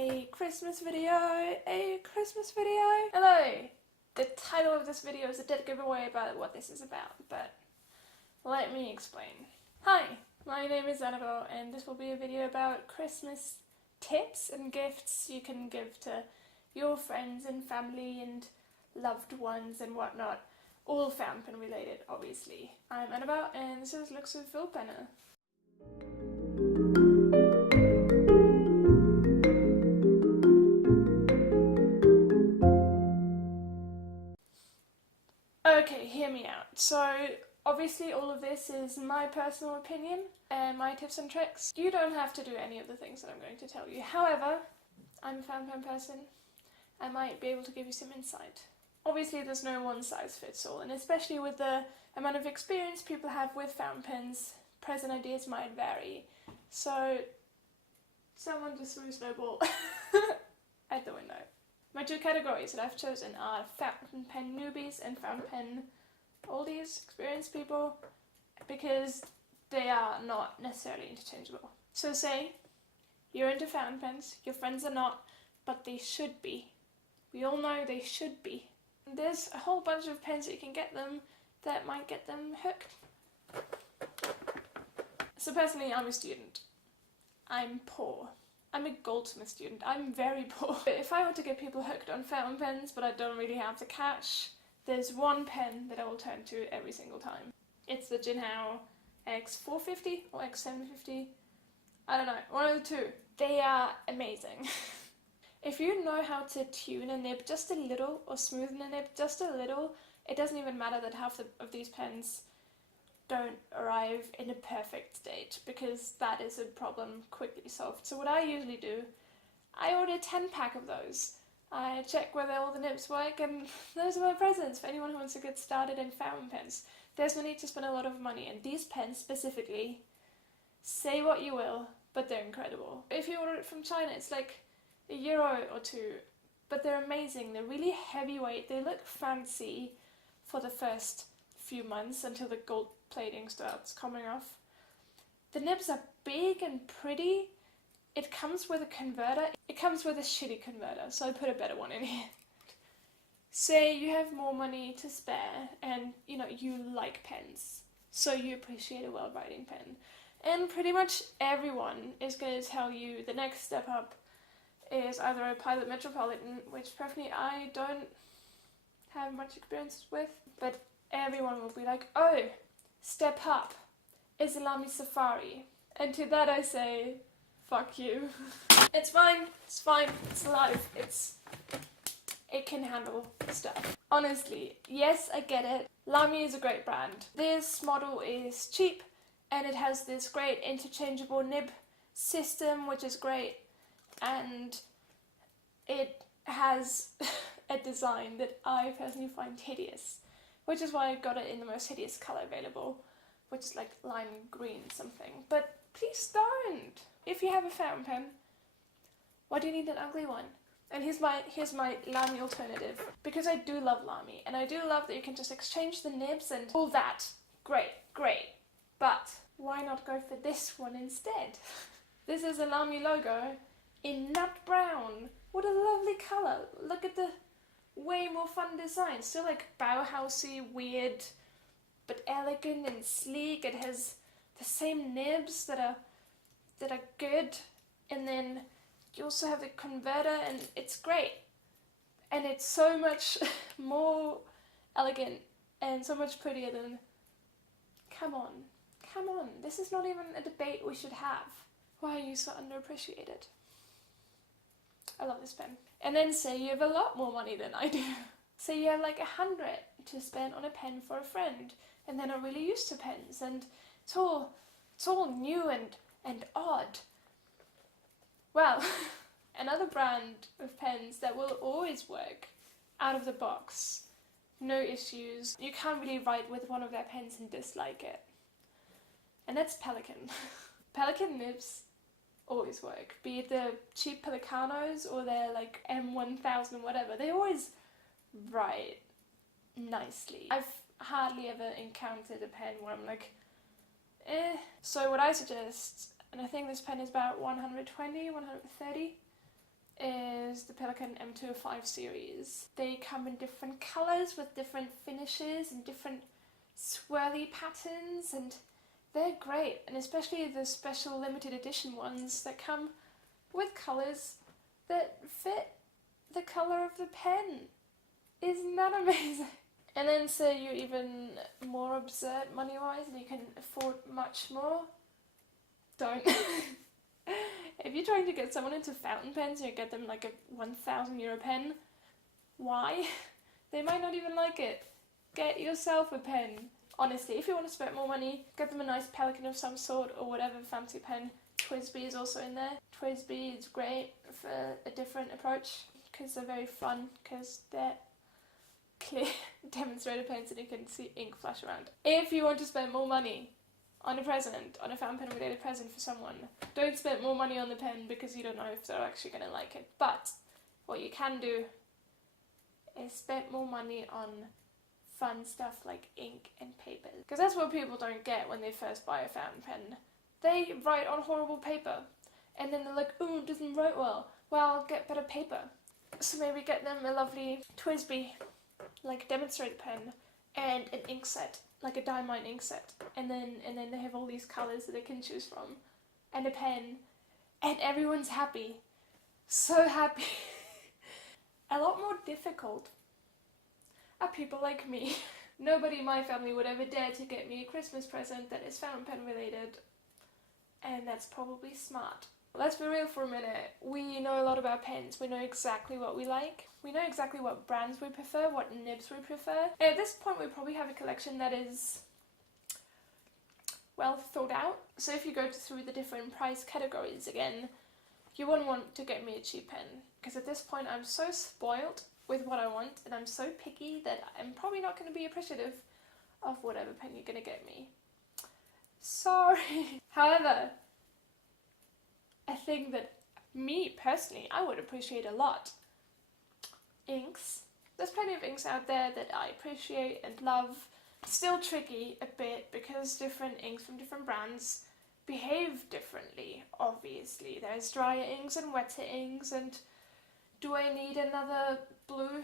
A Christmas video! Hello! The title of this video is a dead giveaway about what this is about, but let me explain. Hi, my name is Annabelle and this will be a video about Christmas tips and gifts you can give to your friends and family and loved ones and whatnot. All fountain related, obviously. I'm Annabelle and this is Luxevulpennen.nl. Okay, hear me out. So, obviously all of this is my personal opinion and my tips and tricks. You don't have to do any of the things that I'm going to tell you. However, I'm a fountain pen person. I might be able to give you some insight. Obviously there's no one size fits all, and especially with the amount of experience people have with fountain pens, present ideas might vary. So, someone just threw a snowball at the window. My two categories that I've chosen are fountain pen newbies and fountain pen oldies, experienced people, because they are not necessarily interchangeable. So say you're into fountain pens, your friends are not, but they should be. We all know they should be. There's a whole bunch of pens that you can get them that might get them hooked. So personally, I'm a student. I'm poor. I'm a goldsmith student. I'm very poor. If I were to get people hooked on fountain pens, but I don't really have the cash, there's one pen that I will turn to every single time. It's the Jinhao X450 or X750. I don't know, one of the two. They are amazing. If you know how to tune a nib just a little or smoothen a nib just a little, it doesn't even matter that half of these pens don't arrive in a perfect state, because that is a problem quickly solved. So what I usually do, I order a 10-pack of those. I check whether all the nibs work, and those are my presents for anyone who wants to get started in fountain pens. There's no need to spend a lot of money, and these pens specifically, say what you will, but they're incredible. If you order it from China, it's like €1 or €2, but they're amazing. They're really heavyweight. They look fancy for the first few months until the gold plating starts coming off. The nibs are big and pretty. It comes with a converter. It comes with a shitty converter, so I put a better one in here. Say you have more money to spare and you like pens, so you appreciate a well-writing pen. And pretty much everyone is going to tell you the next step up is either a Pilot Metropolitan, which personally I don't have much experience with, but everyone will be like, oh, step up is a Lamy Safari. And to that I say, fuck you. It's fine, it's alive, it can handle stuff. Honestly, yes, I get it. Lamy is a great brand. This model is cheap, and it has this great interchangeable nib system, which is great, and it has a design that I personally find hideous, which is why I got it in the most hideous colour available, which is like lime green something. But please don't! If you have a fountain pen, why do you need an ugly one? And here's my Lamy alternative, because I do love Lamy, and I do love that you can just exchange the nibs and all that. Great. But why not go for this one instead? This is a Lamy logo in nut brown. What a lovely colour. Look at the way more fun design. Still like Bauhausy, weird, but elegant and sleek. It has the same nibs that are good, and then you also have the converter, and it's great. And it's so much more elegant and so much prettier than... Come on. This is not even a debate we should have. Why are you so underappreciated? I love this pen. And then say you have a lot more money than I do. Say you have like 100 to spend on a pen for a friend, and they're not really used to pens, and it's all new and odd. Well, another brand of pens that will always work out of the box, no issues. You can't really write with one of their pens and dislike it. And that's Pelican. Pelican nibs always work, be it the cheap Pelicanos or their like M1000 whatever. They always write nicely. I've hardly ever encountered a pen where I'm like, eh. So what I suggest, and I think this pen is about 120, 130, the Pelican M205 series. They come in different colours with different finishes and different swirly patterns, and they're great, and especially the special limited edition ones that come with colours that fit the colour of the pen. Isn't that amazing? And then say you're even more absurd money-wise and you can afford much more, don't. If you're trying to get someone into fountain pens and you get them like a €1,000 pen, why? They might not even like it. Get yourself a pen. Honestly, if you want to spend more money, get them a nice Pelican of some sort or whatever fancy pen. TWSBI is also in there. TWSBI is great for a different approach because they're very fun, because they're clear demonstrator pens and you can see ink flash around. If you want to spend more money on a present, on a fountain pen related present for someone, don't spend more money on the pen because you don't know if they're actually going to like it. But what you can do is spend more money on fun stuff like ink and paper, because that's what people don't get when they first buy a fountain pen. They write on horrible paper and then they're like, oh, it doesn't write well. Well, get better paper. So maybe get them a lovely TWSBI like demonstrator pen and an ink set, like a diamond ink set, and then they have all these colours that they can choose from, and a pen, and everyone's happy. So happy. A lot more difficult are people like me. Nobody in my family would ever dare to get me a Christmas present that is fountain pen related, and that's probably smart. Let's be real for a minute. We know a lot about pens. We know exactly what we like. We know exactly what brands we prefer, what nibs we prefer. And at this point we probably have a collection that is well thought out. So if you go through the different price categories again, you wouldn't want to get me a cheap pen, because at this point I'm so spoiled with what I want and I'm so picky that I'm probably not going to be appreciative of whatever pen you're going to get me. Sorry. However, a thing that me personally I would appreciate a lot: inks. There's plenty of inks out there that I appreciate and love. Still tricky a bit because different inks from different brands behave differently, obviously. There's drier inks and wetter inks, and do I need another blue?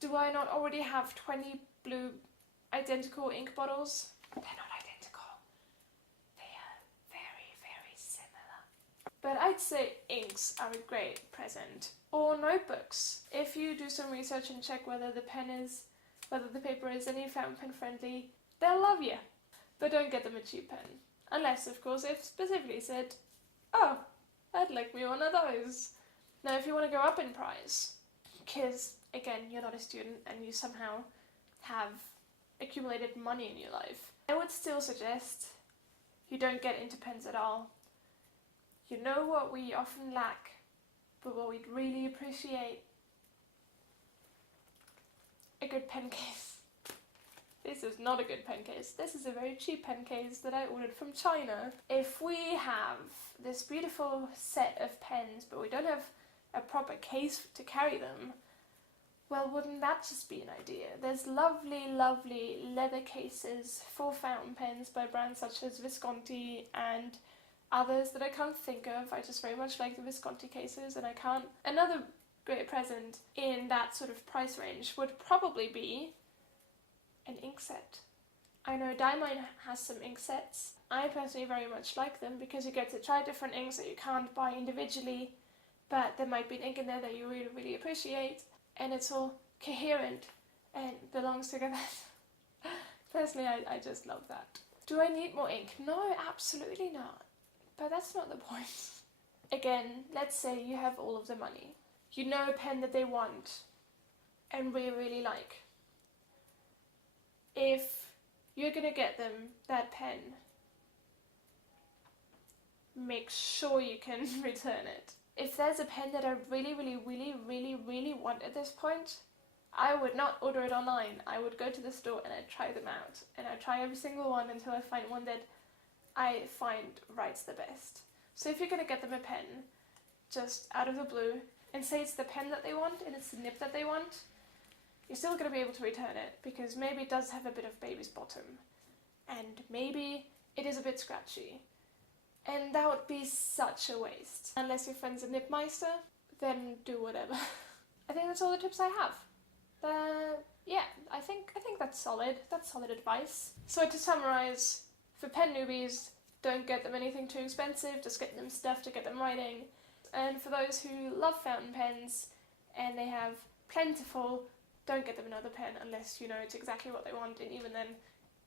Do I not already have 20 blue identical ink bottles? They're not identical. They are very, very similar. But I'd say inks are a great present. Or notebooks. If you do some research and check whether the paper is any fountain pen friendly, they'll love you. But don't get them a cheap pen. Unless, of course, they've specifically said, oh, I'd like me one of those. Now, if you want to go up in price, because, again, you're not a student and you somehow have accumulated money in your life, I would still suggest you don't get into pens at all. You know what we often lack, but what we'd really appreciate? A good pen case. This is not a good pen case. This is a very cheap pen case that I ordered from China. If we have this beautiful set of pens, but we don't have a proper case to carry them, well, wouldn't that just be an idea? There's lovely, lovely leather cases for fountain pens by brands such as Visconti and others that I can't think of. I just very much like the Visconti cases, and I can't. Another great present in that sort of price range would probably be an ink set. I know Diamine has some ink sets. I personally very much like them because you get to try different inks that you can't buy individually, but there might be an ink in there that you really, really appreciate, and it's all coherent and belongs together. Personally, I just love that. Do I need more ink? No, absolutely not. But that's not the point. Again, let's say you have all of the money. You know a pen that they want and really, really like. If you're going to get them that pen, make sure you can return it. If there's a pen that I really, really, really, really, really want at this point, I would not order it online. I would go to the store and I'd try them out. And I'd try every single one until I find one that I find writes the best. So if you're going to get them a pen, just out of the blue, and say it's the pen that they want and it's the nib that they want, you're still going to be able to return it, because maybe it does have a bit of baby's bottom, and maybe it is a bit scratchy, and that would be such a waste. Unless your friend's a nibmeister, then do whatever. I think that's all the tips I have. Yeah, I think that's solid. That's solid advice. So to summarise, for pen newbies, don't get them anything too expensive, just get them stuff to get them writing. And for those who love fountain pens and they have plentiful, don't get them another pen unless you know it's exactly what they want, and even then,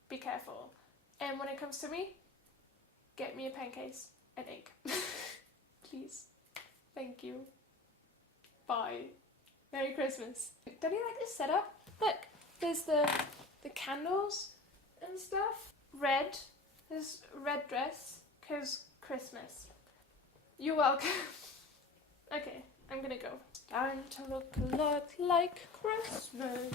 be careful. And when it comes to me, get me a pen case and ink. Please. Thank you. Bye. Merry Christmas. Don't you like this setup? Look, there's the candles and stuff. Red. There's red dress, 'cause Christmas. You're welcome. Okay, I'm gonna go. Starting to look a lot like Christmas.